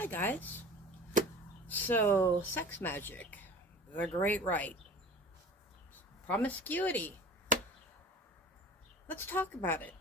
Hi guys. So, sex magic, the great rite, promiscuity. Let's talk about it.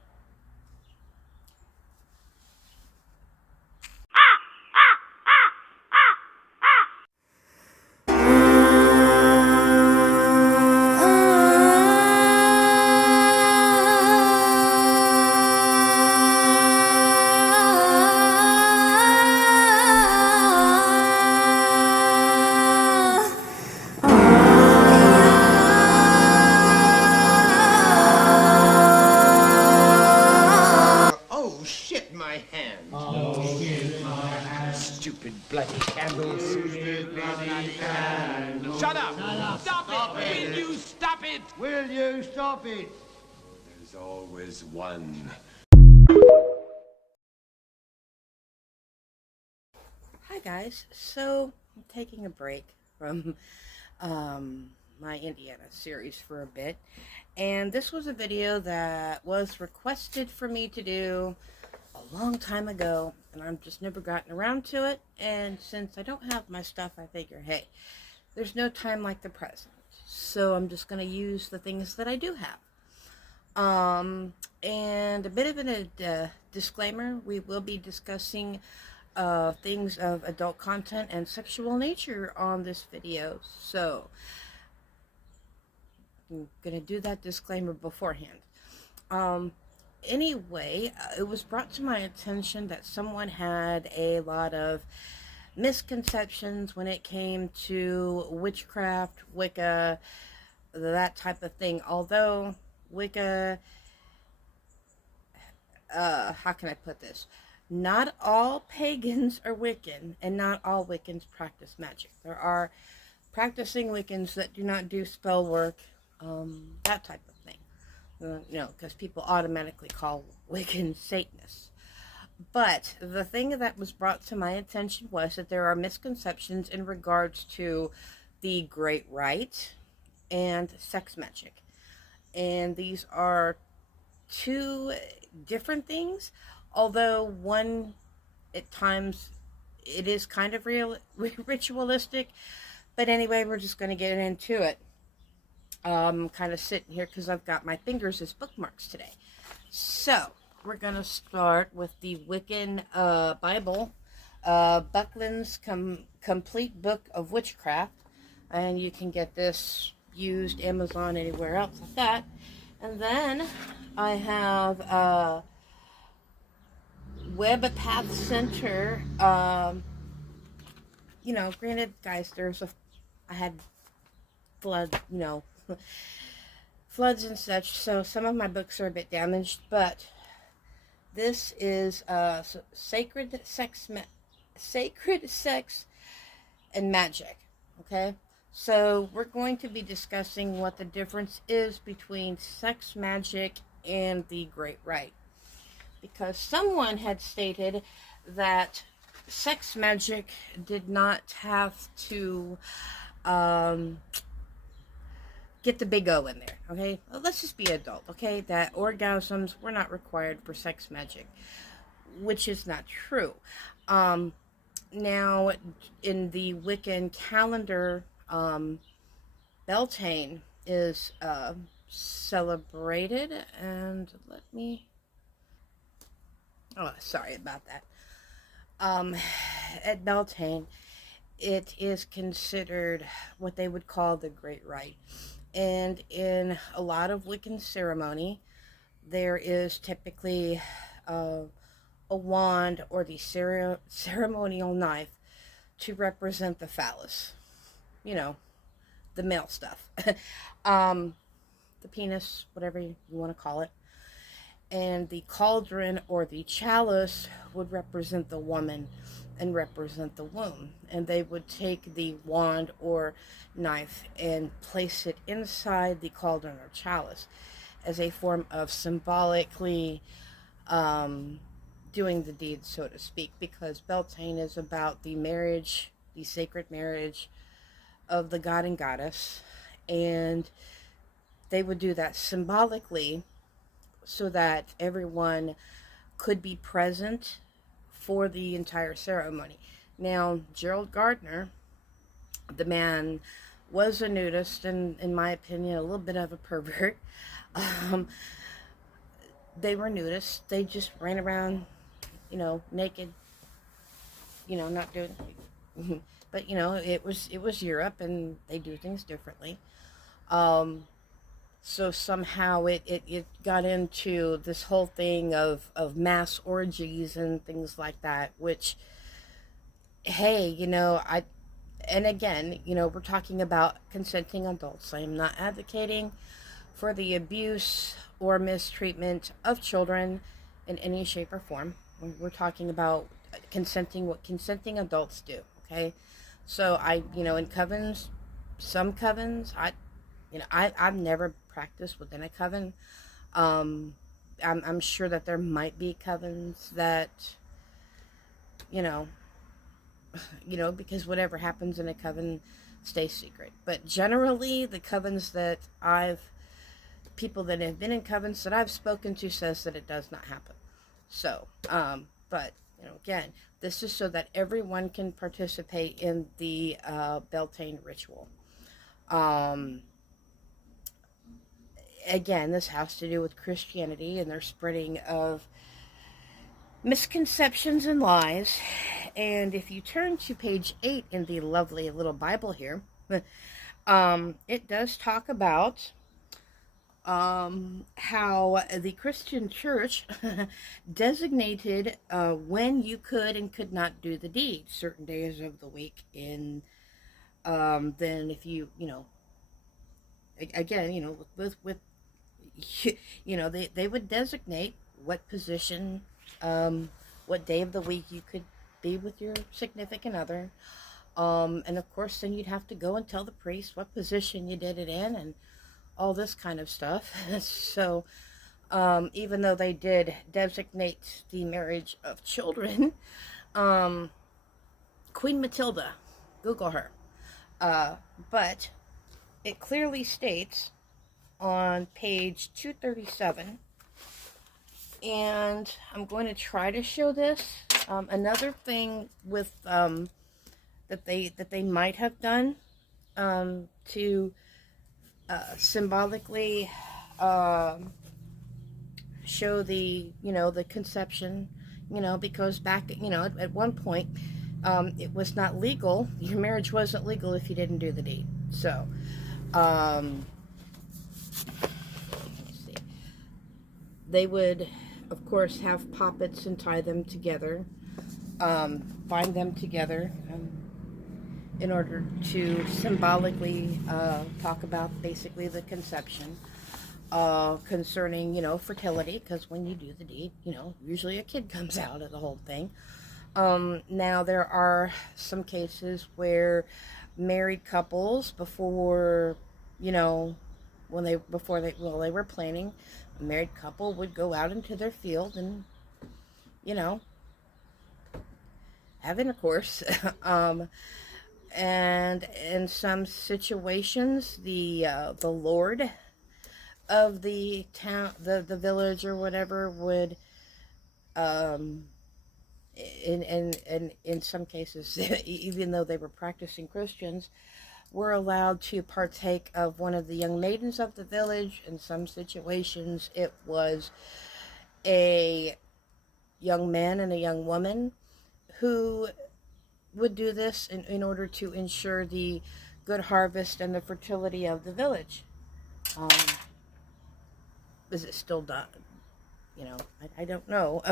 Oh, shit, my hand. Oh, shit, my hand. Stupid bloody candles. Stupid bloody candles. Shut up! Stop it! Will you stop it? Will you stop it? There's always one. Hi guys. So, I'm taking a break from my Indiana series for a bit. And this was a video that was requested for me to do a long time ago. And I've just never gotten around to it. And since I don't have my stuff, I figure, hey, there's no time like the present. So I'm just going to use the things that I do have. And a bit of a disclaimer, we will be discussing things of adult content and sexual nature on this video. So I'm going to do that disclaimer beforehand. Anyway, it was brought to my attention that someone had a lot of misconceptions when it came to witchcraft, Wicca, that type of thing. Although Wicca, how can I put this? Not all pagans are Wiccan, and not all Wiccans practice magic. There are practicing Wiccans that do not do spell work, that type of thing. Because people automatically call Wiccans Satanists. But the thing that was brought to my attention was that there are misconceptions in regards to the Great Rite and sex magic. And these are two different things, although one at times it is kind of ritualistic. But anyway, we're just going to get into it. Kind of sitting here because I've got my fingers as bookmarks today. So we're going to start with the Wiccan Bible, Buckland's Complete Book of Witchcraft, and you can get this used Amazon, anywhere else like that. And then I have Web Path Center. Granted, guys, I had flood, floods and such, so some of my books are a bit damaged, but this is sacred sex and magic. Okay, so we're going to be discussing what the difference is between sex magic and the Great Rite, because someone had stated that sex magic did not have to get the big O in there, okay? Well, let's just be adult, okay? That orgasms were not required for sex magic, which is not true. Now, in the Wiccan calendar, Beltane is celebrated, and sorry about that. At Beltane, it is considered what they would call the Great Rite. And in a lot of Wiccan ceremony, there is typically a wand or the ceremonial knife to represent the phallus. The male stuff. The penis, whatever you want to call it. And the cauldron or the chalice would represent the woman and represent the womb. And they would take the wand or knife and place it inside the cauldron or chalice as a form of symbolically doing the deed, so to speak, because Beltane is about the marriage, the sacred marriage of the god and goddess, and they would do that symbolically so that everyone could be present for the entire ceremony. Now, Gerald Gardner, the man, was a nudist and, in my opinion, a little bit of a pervert. Um, they were nudists. They just ran around, naked, not doing. But it was Europe, and they do things differently. Um, so somehow it got into this whole thing of mass orgies and things like that, which, hey, and again, we're talking about consenting adults. I am not advocating for the abuse or mistreatment of children in any shape or form. We're talking about what consenting adults do, okay? So in covens, some covens, I've never practiced within a coven. I'm sure that there might be covens that, you know, because whatever happens in a coven stays secret. But generally, the covens that people that have been in covens that I've spoken to says that it does not happen. So, but, again, this is so that everyone can participate in the Beltane ritual. Again, this has to do with Christianity and their spreading of misconceptions and lies. And if you turn to page 8 in the lovely little Bible here, it does talk about how the Christian church designated when you could and could not do the deed, certain days of the week. And then if you, again, with they would designate what position, what day of the week you could be with your significant other. And of course, then you'd have to go and tell the priest what position you did it in and all this kind of stuff. So, even though they did designate the marriage of children, Queen Matilda, Google her. But it clearly states on page 237, and I'm going to try to show this. Another thing with that they might have done to symbolically show the conception, because back at one point it was not legal. Your marriage wasn't legal if you didn't do the deed. So let's see. They would, of course, have puppets and tie them together, bind them together, in order to symbolically talk about basically the conception concerning, fertility, because when you do the deed, usually a kid comes out of the whole thing. Now, there are some cases where married couples, before, while they were planning, a married couple would go out into their field and, have intercourse. And in some situations, the lord of the town, the village or whatever, would, in some cases, even though they were practicing Christians, were allowed to partake of one of the young maidens of the village. In some situations, it was a young man and a young woman who would do this in order to ensure the good harvest and the fertility of the village. Is it still done? I don't know.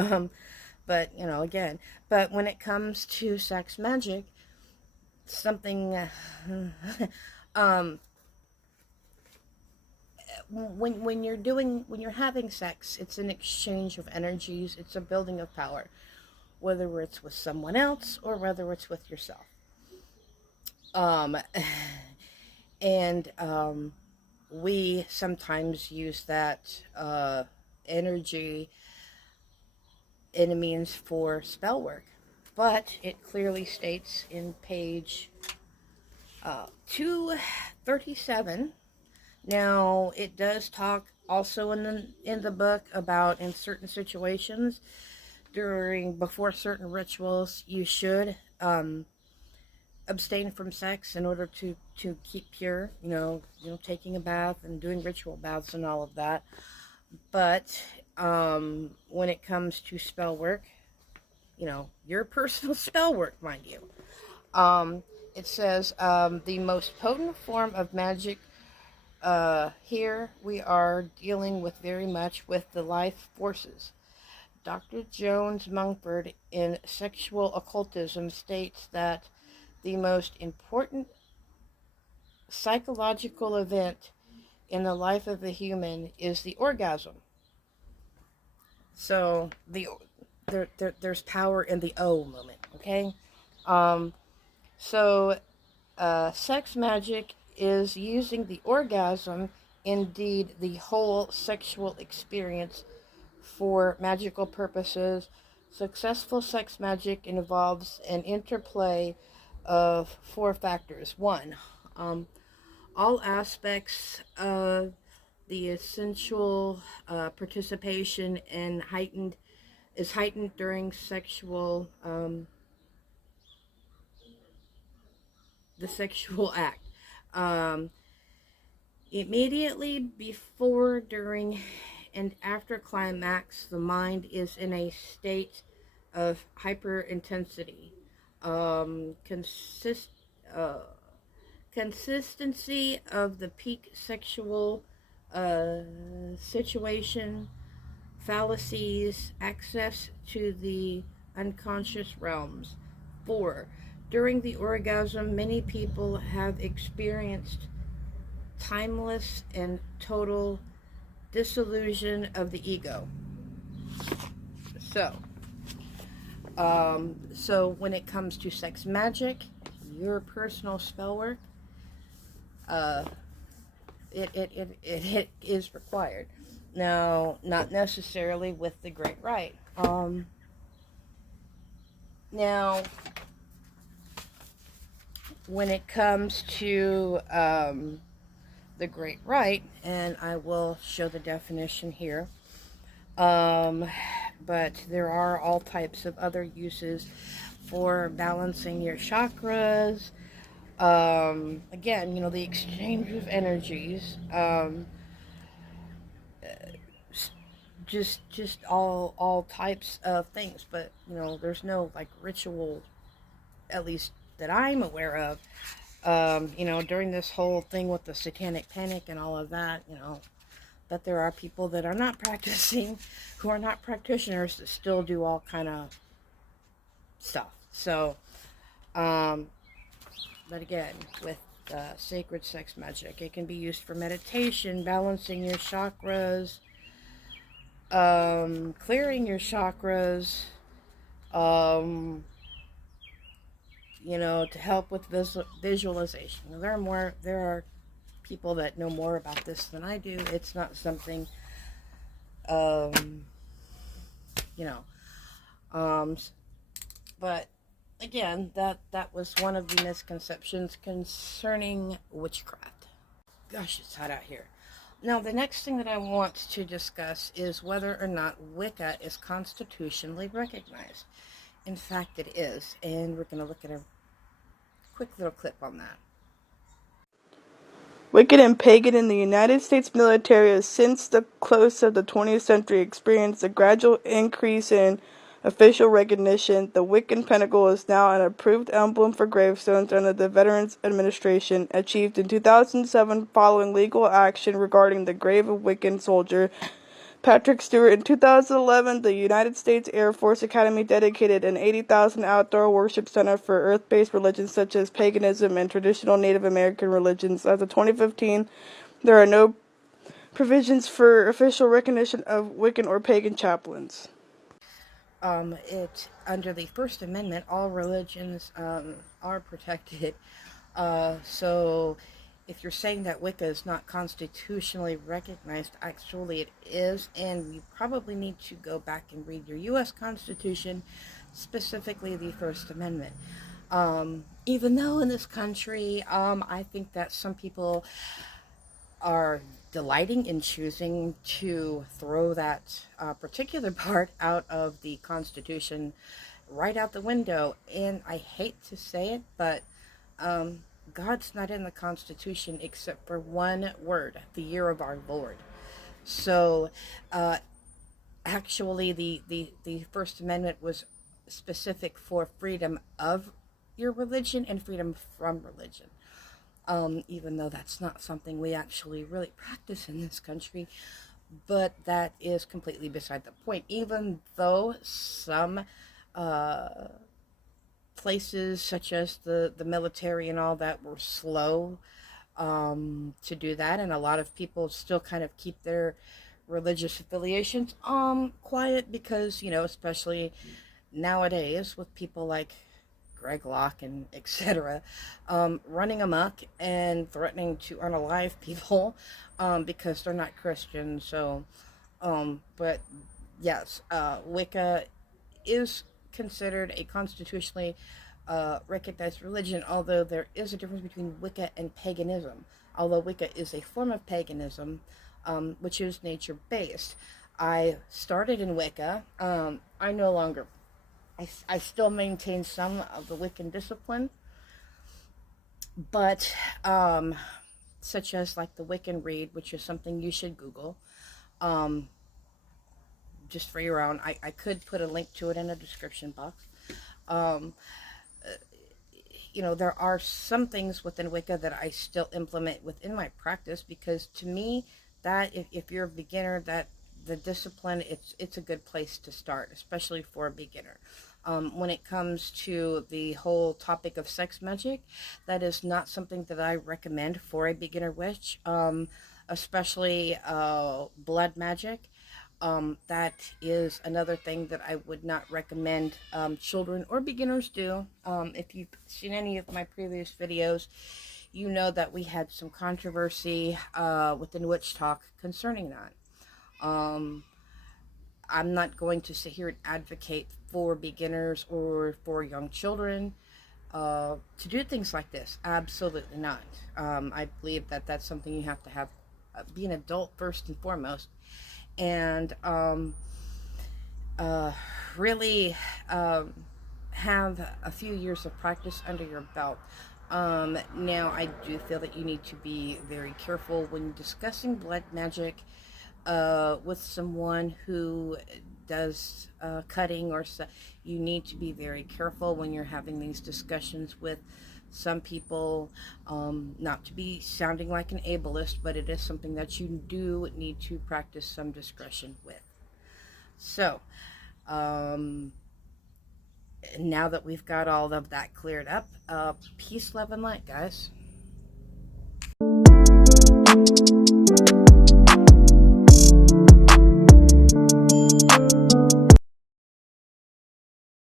But, again, but when it comes to sex magic, something, when you're having sex, it's an exchange of energies, it's a building of power, whether it's with someone else or whether it's with yourself. And we sometimes use that energy in a means for spell work, but it clearly states in page 237. Now, it does talk also in the book about, in certain situations, before certain rituals, you should abstain from sex in order to keep pure, taking a bath and doing ritual baths and all of that. But when it comes to spell work, your personal spell work, mind you, it says the most potent form of magic. Here we are dealing with very much with the life forces. Dr. Jones Mumford in Sexual Occultism states that the most important psychological event in the life of a human is the orgasm. So there's power in the O moment, okay? So sex magic is using the orgasm, indeed the whole sexual experience, for magical purposes. Successful sex magic involves an interplay of 4 factors. 1, all aspects of the essential participation and is heightened during the sexual act. Immediately before, during, and after climax, the mind is in a state of hyper intensity. Consistency of the peak sexual situation, fallacies, access to the unconscious realms. 4, during the orgasm, many people have experienced timeless and total dissolution of the ego. So when it comes to sex magic, your personal spell work, it is required. Now, not necessarily with the Great Rite. Now, when it comes to the Great Rite, and I will show the definition here, but there are all types of other uses for balancing your chakras. Again, the exchange of energies, just all types of things. But there's no like ritual, at least that I'm aware of. During this whole thing with the satanic panic and all of that, that there are people that are not practicing, who are not practitioners, that still do all kind of stuff. So, but again, with sacred sex magic, it can be used for meditation, balancing your chakras, clearing your chakras, to help with visualization. There are people that know more about this than I do. It's not something, but again, that was one of the misconceptions concerning witchcraft. Gosh, it's hot out here. Now, the next thing that I want to discuss is whether or not Wicca is constitutionally recognized. In fact, it is, and we're going to look at a quick little clip on that. Wiccan and pagan in the United States military has since the close of the 20th century experienced a gradual increase in official recognition. The Wiccan pentacle is now an approved emblem for gravestones under the Veterans Administration, achieved in 2007 following legal action regarding the grave of Wiccan soldier Patrick Stewart. In 2011, the United States Air Force Academy dedicated an 80,000 outdoor worship center for earth-based religions such as paganism and traditional Native American religions. As of 2015, there are no provisions for official recognition of Wiccan or pagan chaplains. Under the First Amendment, all religions are protected. So if you're saying that Wicca is not constitutionally recognized, actually it is, and you probably need to go back and read your U.S. Constitution, specifically the First Amendment. Even though in this country, I think that some people are delighting in choosing to throw that particular part out of the Constitution right out the window. And I hate to say it, but God's not in the Constitution except for one word, the year of our Lord. So actually, the First Amendment was specific for freedom of your religion and freedom from religion. Even though that's not something we actually really practice in this country, but that is completely beside the point. Even though some places, such as the military and all that, were slow to do that, and a lot of people still kind of keep their religious affiliations quiet, because, you know, especially nowadays with people like Greg Locke and etc. Running amok and threatening to unalive people because they're not Christian. So, but yes, Wicca is considered a constitutionally recognized religion, although there is a difference between Wicca and paganism. Although Wicca is a form of paganism, which is nature-based. I started in Wicca. I no longer, I still maintain some of the Wiccan discipline, but such as like the Wiccan Read, which is something you should Google, just for your own. I could put a link to it in the description box. You know, there are some things within Wicca that I still implement within my practice, because to me, that if you're a beginner, that the discipline, it's a good place to start, especially for a beginner. When it comes to the whole topic of sex magic, that is not something that I recommend for a beginner witch, especially blood magic. That is another thing that I would not recommend children or beginners do. If you've seen any of my previous videos, you know that we had some controversy within Witch Talk concerning that. I'm not going to sit here and advocate for beginners or for young children to do things like this. Absolutely not. I believe that that's something you have to have, be an adult first and foremost, and really have a few years of practice under your belt. Now, I do feel that you need to be very careful when discussing blood magic with someone who does cutting or you need to be very careful when you're having these discussions with some people, not to be sounding like an ableist, but it is something that you do need to practice some discretion with. So, now that we've got all of that cleared up, peace, love, and light, guys.